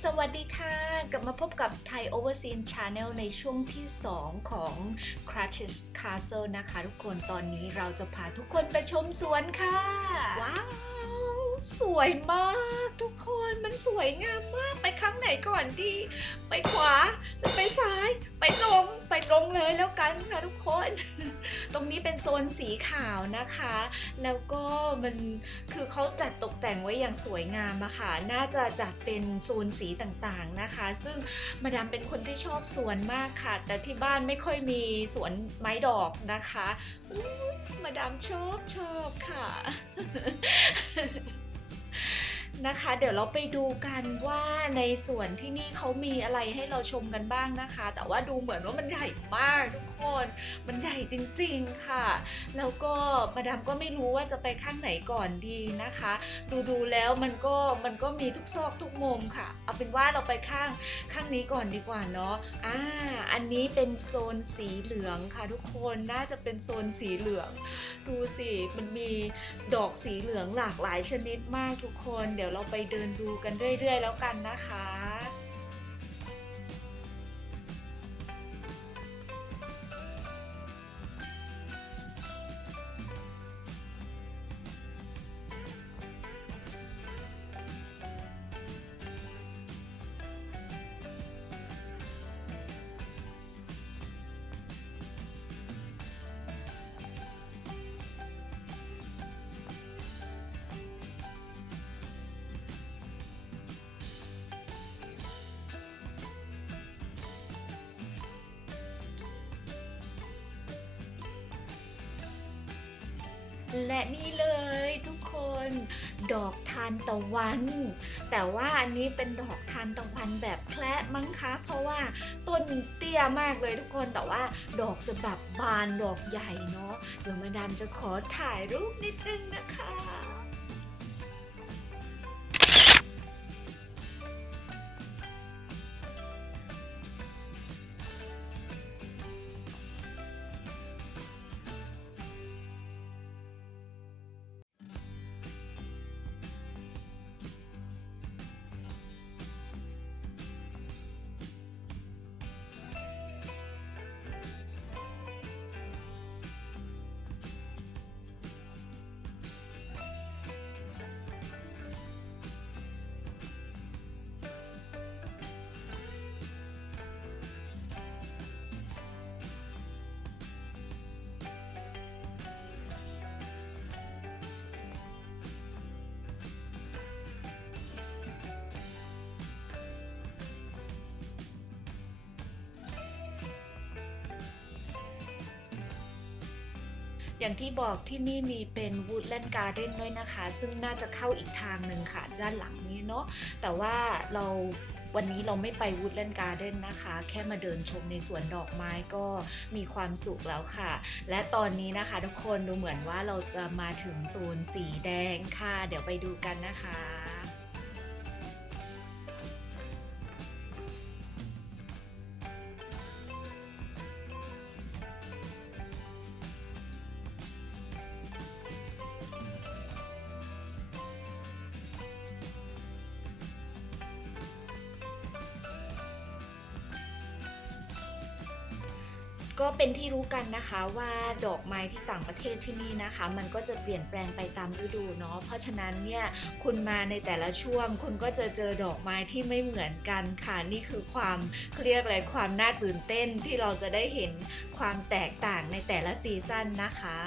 สวัสดีค่ะ กลับมาพบกับ Thai Overseen Channel ในช่วงที่ 2 ของ c r a t c h e s Castle นะคะ ทุกคนตอนนี้เราจะพาทุกคนไปชมสวนค่ะ ว้าว สวยมากทุกคนมันสวยงามมากไปข้างไหนก่อนดี ไปขวาหรือไปซ้าย ไปตรงไปตรงเลยแล้วกันค่ะทุกคน ตรงนี้เป็นโซนสีขาวนะคะ แล้วก็มันคือเขาจัดตกแต่งไว้อย่างสวยงามอะค่ะ น่าจะจัดเป็นโซนสีต่างๆนะคะ ซึ่งมาดามเป็นคนที่ชอบสวนมากค่ะ แต่ที่บ้านไม่ค่อยมีสวนไม้ดอกนะคะมาดามชอบชอบค่ะ นะคะ เดี๋ยวเราไปดูกันว่าในสวนที่นี่เขามีอะไรให้เราชมกันบ้างนะคะ แต่ว่าดูเหมือนว่ามันใหญ่มากทุกคน มันใหญ่จริงๆค่ะ แล้วก็มาดามก็ไม่รู้ว่าจะไปข้างไหนก่อนดีนะคะ ดูดูๆแล้วมันก็มันก็มีทุกซอกทุกมุมค่ะ เอาเป็นว่าเราไปข้างข้างนี้ก่อนดีกว่าเนาะอ่าอันนี้เป็นโซนสีเหลืองค่ะทุกคนน่าจะเป็นโซนสีเหลือง ดูสิมันมีดอกสีเหลืองหลากหลายชนิดมากทุกคนเดี๋ยวเราไปเดินดูกันเรื่อย ๆ แล้วกันนะคะ และนี่เลยทุกคนดอกทานตะวัน แต่ว่าอันนี้เป็นดอกทานตะวันแบบแคละมั้งคะ เพราะว่าต้นเตี้ยมากเลยทุกคนแต่ว่าดอกจะแบบบานดอกใหญ่เนาะเดี๋ยวมาดามจะขอถ่ายรูปนิดนึงนะคะ อย่างที่บอกที่นี่มีเป็นวูดเล่นการ์เด้นด้วยนะคะ ซึ่งน่าจะเข้าอีกทางหนึ่งค่ะ ด้านหลังนี้เนาะแต่ว่าเราวันนี้เราไม่ไปวูดเล่นการ์เด้นนะคะ แค่มาเดินชมในสวนดอกไม้ก็มีความสุขแล้วค่ะ และตอนนี้นะคะทุกคนดูเหมือนว่าเราจะมาถึงโซนสีแดงค่ะ เดี๋ยวไปดูกันนะคะ ก็เป็นที่รู้กันนะคะว่าดอกไม้ที่ต่างประเทศที่นี่นะคะ มันก็จะเปลี่ยนแปลงไปตามฤดูเนาะเพราะฉะนั้นเนี่ยคุณมาในแต่ละช่วง คุณก็จะเจอดอกไม้ที่ไม่เหมือนกันค่ะนี่คือความเครียกอะไรความน่าตื่นเต้นที่เราจะได้เห็นความแตกต่างในแต่ละซีซั่นนะคะ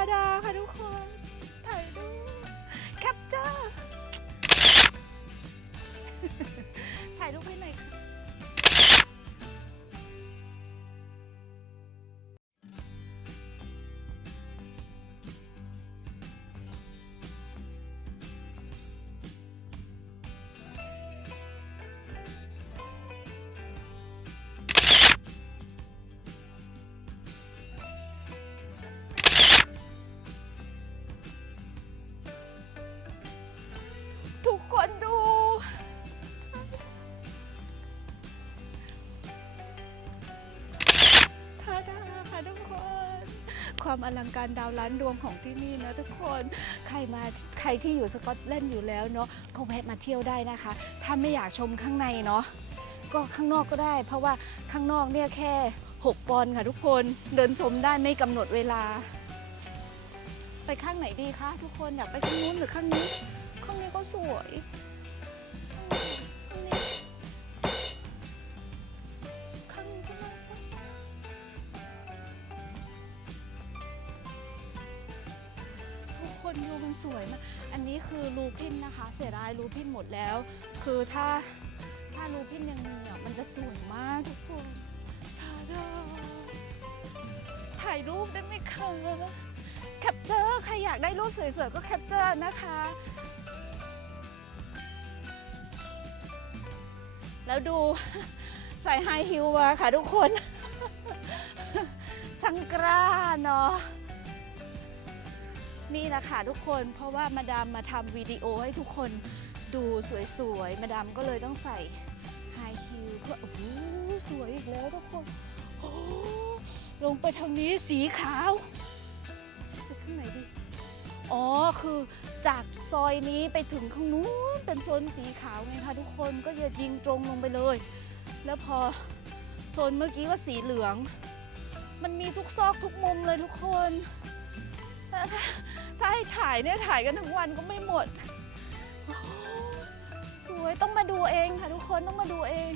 าดาค่ะทุกคน ถ่ายรูปแคปเจอร์ ถ่ายรูปให้หน่อย ความอลังการดาวล้านดวงของที่นี่นะทุกคนใครมาใครที่อยู่สกอตแลนด์อยู่แล้วเนาะก็แวะมาเที่ยวได้นะคะ ถ้าไม่อยากชมข้างในเนาะก็ข้างนอกก็ได้ เพราะว่าข้างนอกเนี่ยแค่ 6 ปอนด์ค่ะทุกคนเดินชมได้ไม่กำหนดเวลา ไปข้างไหนดีคะทุกคนอยากไปข้างนู้นหรือข้างนี้ ข้างนี้ก็สวย สวยมาก อันนี้คือรูพินนะคะ เสียดายรูพินหมดแล้ว คือถ้าถ้ารูพินยังมีอะมันจะสวยมากทุกคนทาดาถ่ายรูปได้ไหมคะแคปเจอร์ใครอยากได้รูปสวยๆก็แคปเจอร์นะคะ แล้วดูใส่ไฮฮิลมาค่ะทุกคนช่างกล้าเนาะ นี่แหละค่ะทุกคนเพราะว่ามาดามมาทำวิดีโอให้ทุกคนดูสวยๆ มาดามก็เลยต้องใส่ไฮฮิลเพื่อโอ้โหสวยอีกแล้วทุกคนโอ้ลงไปทางนี้สีขาวไปข้างไหนดีอ๋อคือจากซอยนี้ไปถึงข้างนู้นเป็นโซนสีขาวไงคะทุกคนก็จะยิงตรงลงไปเลย แล้วพอโซนเมื่อกี้ก็สีเหลือง มันมีทุกซอกทุกมุมเลยทุกคน ถ้าให้ถ่ายเนี่ยถ่ายกันทั้งวันก็ไม่หมด สวยต้องมาดูเองค่ะทุกคนต้องมาดูเอง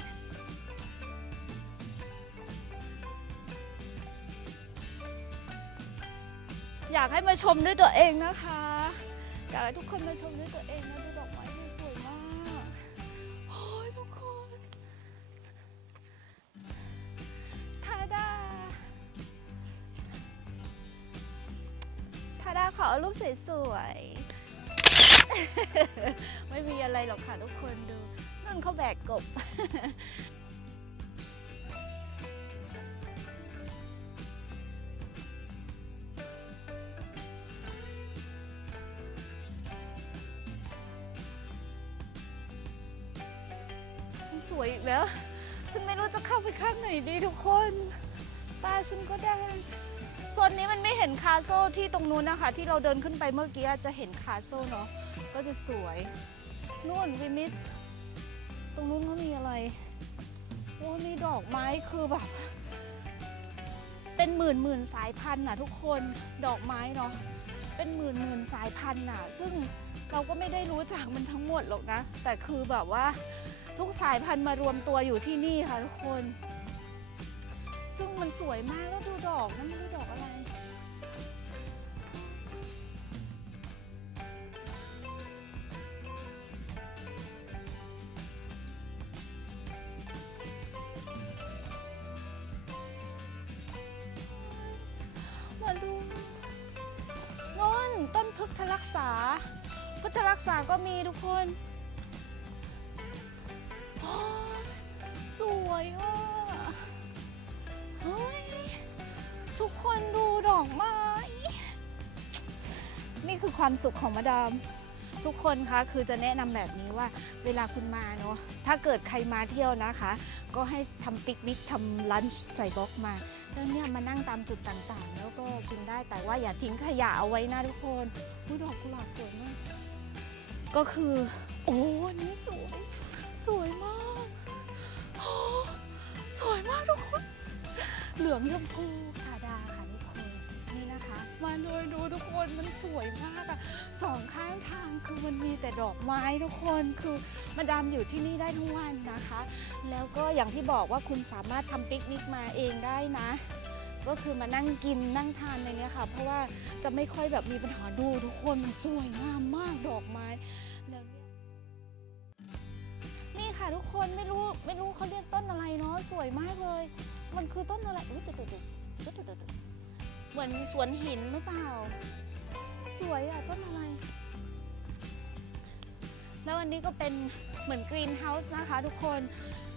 อยากให้มาชมด้วยตัวเองนะคะ อยากให้ทุกคนมาชมด้วยตัวเองนะ รูปสวยๆ ไม่มีอะไรหรอกค่ะทุกคนดูนั่นเขาแบกกบสวยอีกแล้ว ฉันไม่รู้จะเข้าไปข้างไหนดีทุกคน ตาฉันก็ได้ ซนนี้มันไม่เห็นคาโซที่ตรงนู้นนะคะ ที่เราเดินขึ้นไปเมื่อกี้จะเห็นคาโซเนาะก็จะสวยนู่นวิมิสตรงนู้นก็มีอะไรโอ้มีดอกไม้คือแบบ เป็นหมื่นหมื่นสายพันธุ์น่ะทุกคนดอกไม้เนาะเป็นหมื่นหมื่นสายพันธุ์น่ะ ซึ่งเราก็ไม่ได้รู้จักมันทั้งหมดหรอกนะ แต่คือแบบว่าทุกสายพันธุ์มารวมตัวอยู่ที่นี่ค่ะทุกคน ซึ่งมันสวยมากแล้วดูดอกนั่นไม่รู้ด รักษา พุทธรักษาก็มีทุกคนสวยอะ เฮ้ย ทุกคนดูดอกไม้ นี่คือความสุขของมาดาม ทุกคนคะคือจะแนะนำแบบนี้ว่าเวลาคุณมาเนาะถ้าเกิดใครมาเที่ยวนะคะ ก็ให้ทำปิกนิกทำลันช์ใส่บล็อกมาแล้วเนี่ยมานั่งตามจุดต่างๆ แล้วก็กินได้แต่ว่าอย่าทิ้งขยะเอาไว้นะทุกคนอุ้ดอกกุหลาบสวยมาก ก็คือ โอ้อันนี้สวย สวยมากโอ้สวยมากทุกคน เหลืองชมพูคาดาค่ะ มาเลยดูทุกคนมันสวยมากอะสองข้างทางคือมันมีแต่ดอกไม้ทุกคนคือมาดามอยู่ที่นี่ได้ทั้งวันนะคะ แล้วก็อย่างที่บอกว่าคุณสามารถทำปิกนิกมาเองได้นะ ก็คือมานั่งกินนั่งทานอะไรเนี้ยค่ะ เพราะว่าจะไม่ค่อยแบบมีปัญหาดูทุกคนมันสวยงามมากดอกไม้แล้วนี่นี่ค่ะทุกคนไม่รู้ไม่รู้เขาเรียกต้นอะไรเนาะสวยมากเลย มันคือต้นอะไรอุ้ยตุ๊ดตุ๊ดตุ๊ดตุ๊ดตุ๊ดตุ๊ด เหมือนสวนหินหรือเปล่า สวยอะต้นอะไร แล้วอันนี้ก็เป็นเหมือนกรีนเฮาส์นะคะทุกคน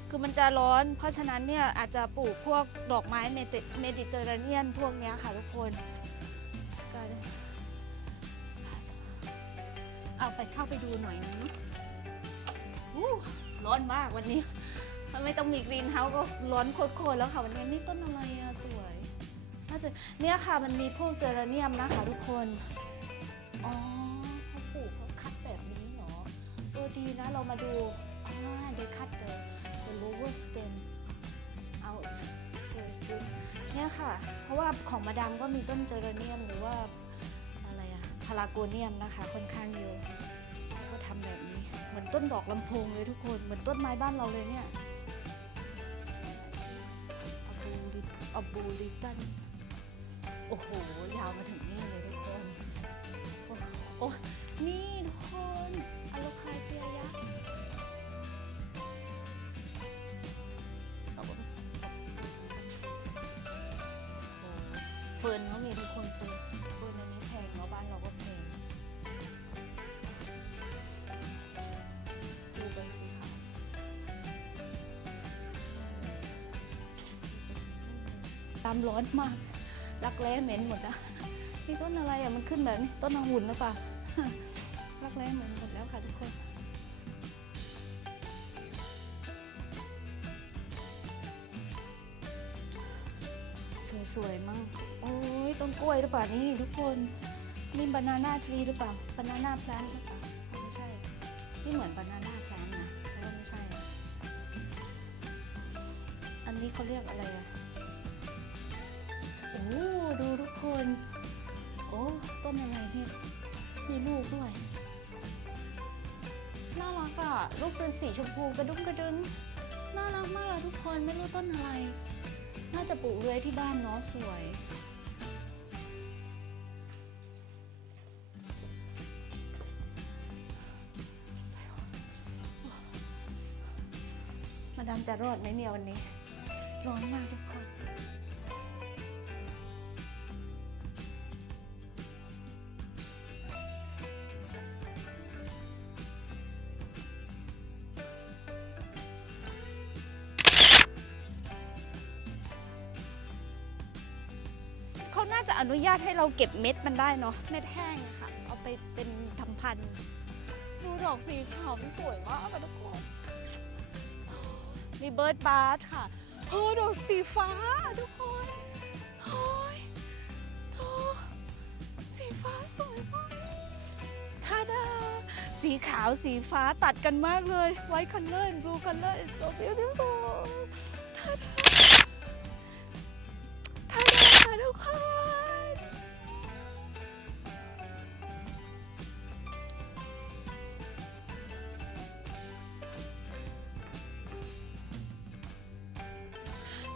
คือมันจะร้อน เพราะฉะนั้นเนี่ยอาจจะปลูกพวกดอกไม้เมดิเตอร์เรเนียนพวกนี้ค่ะทุกคนก็เอาไปเข้าไปดูหน่อยนึงอู้ร้อนมากวันนี้ มันไม่ต้องมีกรีนเฮาส์ก็ร้อนโคตรๆแล้วค่ะ วันนี้นี่ต้นอะไรอะสวย น่าจะเนี่ยค่ะมันมีพวกเจอรเนียมนะคะทุกคน อ๋อเขาปลูกเขาคัดแบบนี้เหรอเออดีนะเรามาดูอ่า they cut the the lower stem out so it's good เนี่ยค่ะ เพราะว่าของมาดามก็มีต้นเจอรเนียมหรือว่าอะไรอะพาราโกเนียมนะคะค่อนข้างเยอะเขาก็ทำแบบนี้ เหมือนต้นดอกลำโพงเลยทุกคน เหมือนต้นไม้บ้านเราเลยเนี่ยอบูริอบูริตัน โอ้โห ยาวมาถึงนี่เลยทุกคน โอ้โอ้นี่ทุกคนอะโลคาเซียยักษ์เอาโอ้เฟิร์นเขามีทุกคนเฟิร์นเฟิร์นอันนี้แพงเนาะบ้านเราก็แพงดูใบสีขาวตามร้อนมาก รักแร้เหม็นหมดนะนี่ต้นอะไรอะมันขึ้นแบบนี้ต้นองุ่นหรือเปล่ารักแร้เหม็นหมดแล้วค่ะทุกคนสวยๆมั่งโอ้ย ต้นกล้วยหรือเปล่านี่ทุกคน นี่บานาน่าทรีหรือเปล่า บานาน่าแพลนหรือเปล่า ไม่ใช่ นี่เหมือนบานาน่าแพลนนะเพราะว่าไม่ใช่ อันนี้เขาเรียกอะไรอะ คน โอ้ต้นอะไรเนี่ย มีลูกด้วย น่ารักอะลูกเป็นสีชมพูกระดุมกระดึงน่ารักมากเลยทุกคนไม่รู้ต้นอะไร น่าจะปลูกเรือยที่บ้านเนาะสวยมาดามจะรอดไหมเนี่ยวันนี้ ร้อนมากทุกคน อนุญาตให้เราเก็บเม็ดมันได้เนาะเม็ดแห้งค่ะ เอาไปเป็นทำพันธุ์ดูดอกสีขาวมันสวยมากค่ะทุกคนมีเบิร์ดบาร์ค่ะโอ้ดอกสีฟ้าทุกคนโอ้ยโอ้สีฟ้าสวยมากทาดาสีขาวสีฟ้าตัดกันมากเลย white color and blue color is so beautiful ทาดาทาดาค่ะทุกคน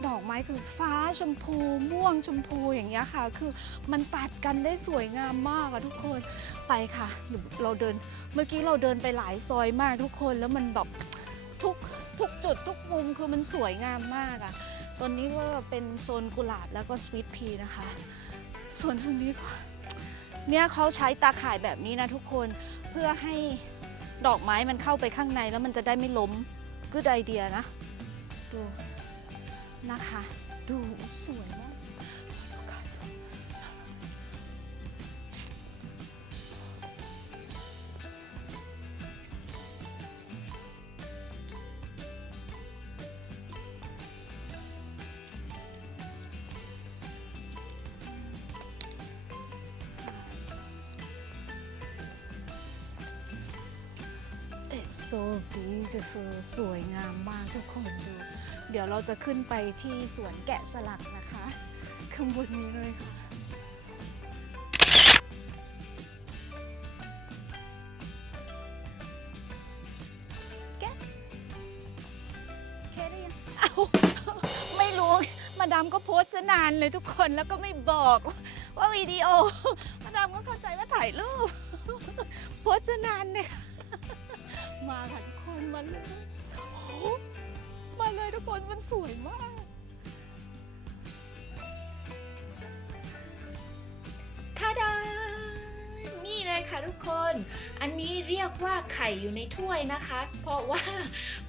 ดอกไม้คือฟ้าชมพู ม่วงชมพูอย่างเงี้ยค่ะ คือมันตัดกันได้สวยงามมากอะทุกคนไปค่ะเดี๋ยวเราเดิน เมื่อกี้เราเดินไปหลายซอยมากทุกคนแล้วมันแบบทุกทุกจุดทุกมุมคือมันสวยงามมากอะตอนนี้ก็เป็นโซนกุหลาบแล้วก็สวีทพีนะคะ ส่วนทางนี้ก็เนี่ยเขาใช้ตาข่ายแบบนี้นะทุกคนเพื่อให้ดอกไม้มันเข้าไปข้างในแล้วมันจะได้ไม่ล้มก็ไอเดียนะดู นะคะ ดูสวยมาก so beautiful สวยงามมากทุกคนดู ดี๋ยวเราจะขึ้นไปที่สวนแกะสลักนะคะข้างบนนี้เลยค่ะแกะแค่ได้ยังเอาไม่รู้ มาดามก็โพสต์ซะนานเลยทุกคนแล้วก็ไม่บอกว่าวิดีโอ มาดามก็เข้าใจว่าถ่ายรูป โพสต์ซะนานเนี่ยมาค่ะทุกคนมาเลย บนมันสวยมาก ทาดา นี่เลยค่ะทุกคน อันนี้เรียกว่าไข่อยู่ในถ้วยนะคะ เพราะว่า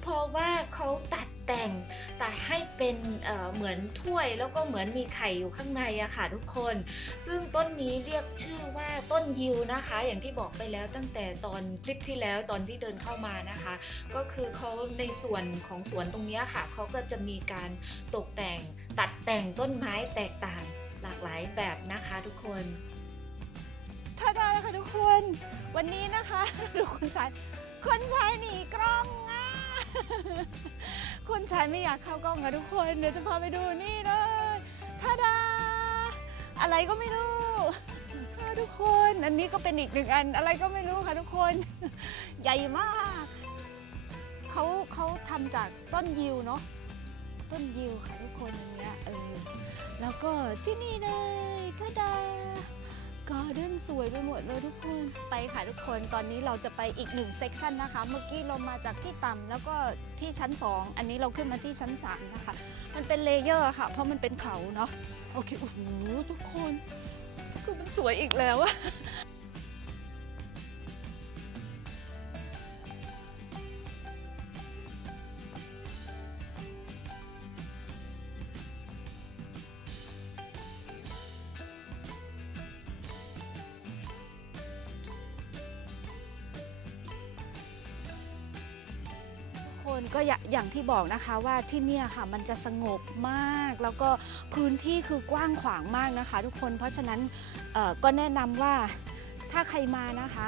เพราะว่าเขาตัด แต่งแตัดให้เป็นเเหมือนถ้วยแล้วก็เหมือนมีไข่อยู่ข้างในอะค่ะทุกคน ซึ่งต้นนี้เรียกชื่อว่าต้นยิวนะคะ อย่างที่บอกไปแล้วตั้งแต่ตอนคลิปที่แล้วตอนที่เดินเข้ามานะคะ ก็คือเขาในส่วนของสวนตรงนี้ค่ะเขาก็จะมีการตกแต่งตัดแต่งต้นไม้แตกต่างหลากหลายแบบนะคะทุกคนถ้าได้ค่ะทุกคน วันนี้นะคะดูคุณชายคุณชายหนีกล้อง คุณชายไม่อยากเข้ากล้องอะทุกคน เดี๋ยวจะพาไปดูนี่เลยท่าดา อะไรก็ไม่รู้ค่ะทุกคน อันนี้ก็เป็นอีกหนึ่งอัน อะไรก็ไม่รู้ค่ะทุกคน ใหญ่มากเขาเขาทำจากต้นยิวเนาะ ต้นยิวค่ะทุกคนเงี้ยเออ แล้วก็ที่นี่เลยท่าดา การ์เด้นสวยไปหมดเลยทุกคน ไปค่ะทุกคน ตอนนี้เราจะไปอีกหนึ่งเซกชันนะคะ เมื่อกี้เรามาจากที่ต่ำแล้วก็ที่ชั้น 2 อันนี้เราขึ้นมาที่ชั้น 3 นะคะ มันเป็นเลเยอร์ค่ะ เพราะมันเป็นเขาเนาะ โอเค โอ้โห ทุกคน คือมันสวยอีกแล้วอะ นก็อย่างที่บอกนะคะว่าที่เนี่ยค่ะมันจะสงบมาก แล้วก็พื้นที่คือกว้างขวางมากนะคะ ทุกคนเพราะฉะนั้นก็แนะนำว่าถ้าใครมานะคะ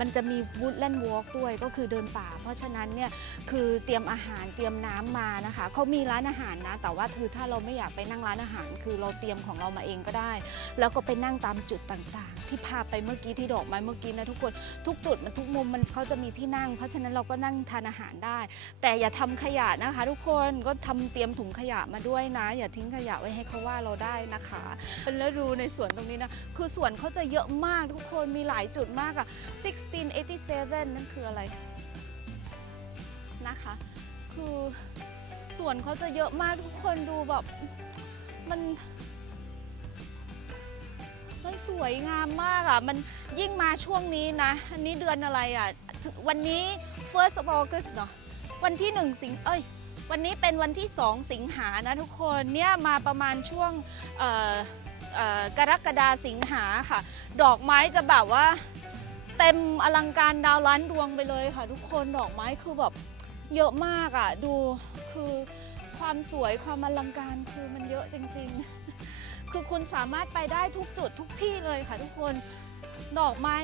มันจะมีวูดเล่นวอล์กด้วยก็คือเดินป่า ราะฉะนั้นเนี่ยคือเตรียมอาหารเตรียมน้ำมานะคะเขามีร้านอาหารนะ แต่ว่าคือถ้าเราไม่อยากไปนั่งร้านอาหาร คือเราเตรียมของเรามาเองก็ได้ แล้วก็ไปนั่งตามจุดต่างๆ ที่พาไปเมื่อกี้ที่ดอกไม้เมื่อกี้นะทุกคนทุกจุดมันทุกมุมมันเขาจะมีที่นั่ง เพราะฉะนั้นเราก็นั่งทานอาหารได้ แต่อย่าทำขยะนะคะ ทุกคนก็ทำเตรียมถุงขยะมาด้วยนะ อย่าทิ้งขยะไว้ให้เขาว่าเราได้นะคะแล้วดูในสวนตรงนี้นะคือสวนเขาจะเยอะมากทุกคนมีหลายจุดมากอะ1687 นั่นคืออะไร นะคะ คือสวนเขาจะเยอะมากทุกคนดูแบบมันมันสวยงามมากอะ มันยิ่งมาช่วงนี้นะ อันนี้เดือนอะไรอะ วันนี้ first of August เนาะ วันที่1สิง เอ้ย วันนี้เป็นวันที่2สิงหานะทุกคน เนี่ยมาประมาณช่วงกรกฎาสิงหาค่ะ ดอกไม้จะแบบว่า เต็มอลังการดาวล้านดวงไปเลยค่ะ ทุกคน ดอกไม้คือแบบ เยอะมากอะดูคือความสวยความอลังการคือมันเยอะจริง ๆ คือคุณสามารถไปได้ทุกจุดทุกที่เลยค่ะทุกคนดอกไม้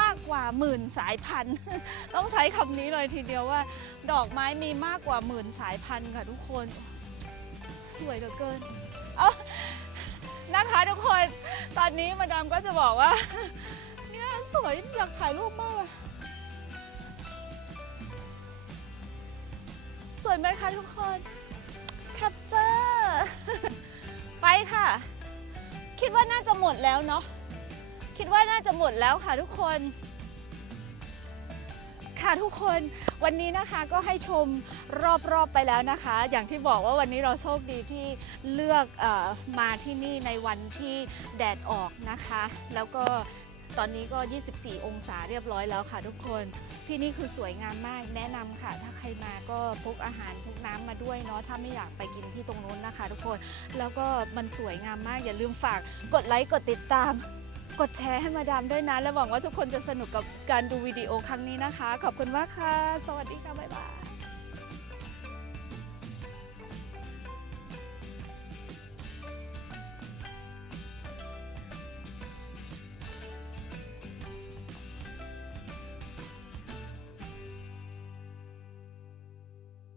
มากกว่าหมื่นสายพันธุ์ต้องใช้คำนี้เลยทีเดียวว่า ดอกไม้มีมากกว่าหมื่นสายพันธุ์ค่ะทุกคน สวยเหลือเกินเอานะคะทุกคนตอนนี้มาดามก็จะบอกว่า เนี่ยสวยอยากถ่ายรูปมากเลย สวยไหมคะทุกคนแคปเจอร์ไปค่ะ คิดว่าน่าจะหมดแล้วเนาะคิดว่าน่าจะหมดแล้วค่ะทุกคน ค่ะทุกคนวันนี้นะคะก็ให้ชมรอบๆไปแล้วนะคะ อย่างที่บอกว่าวันนี้เราโชคดีที่เลือกอมาที่นี่ในวันที่แดดออกนะคะ แล้วก็ ตอนนี้ก็ 24 องศาเรียบร้อยแล้วค่ะทุกคน ที่นี่คือสวยงามมากแนะนำค่ะ ถ้าใครมาก็พกอาหารพกน้ำมาด้วยเนาะถ้าไม่อยากไปกินที่ตรงนู้นนะคะ ทุกคน แล้วก็มันสวยงามมากอย่าลืมฝากกดไลค์กดติดตามกดแชร์ให้มาดามด้วยนะ และหวังว่าทุกคนจะสนุกกับการดูวิดีโอครั้งนี้นะคะ ขอบคุณมากค่ะ สวัสดีค่ะ บ๊ายบาย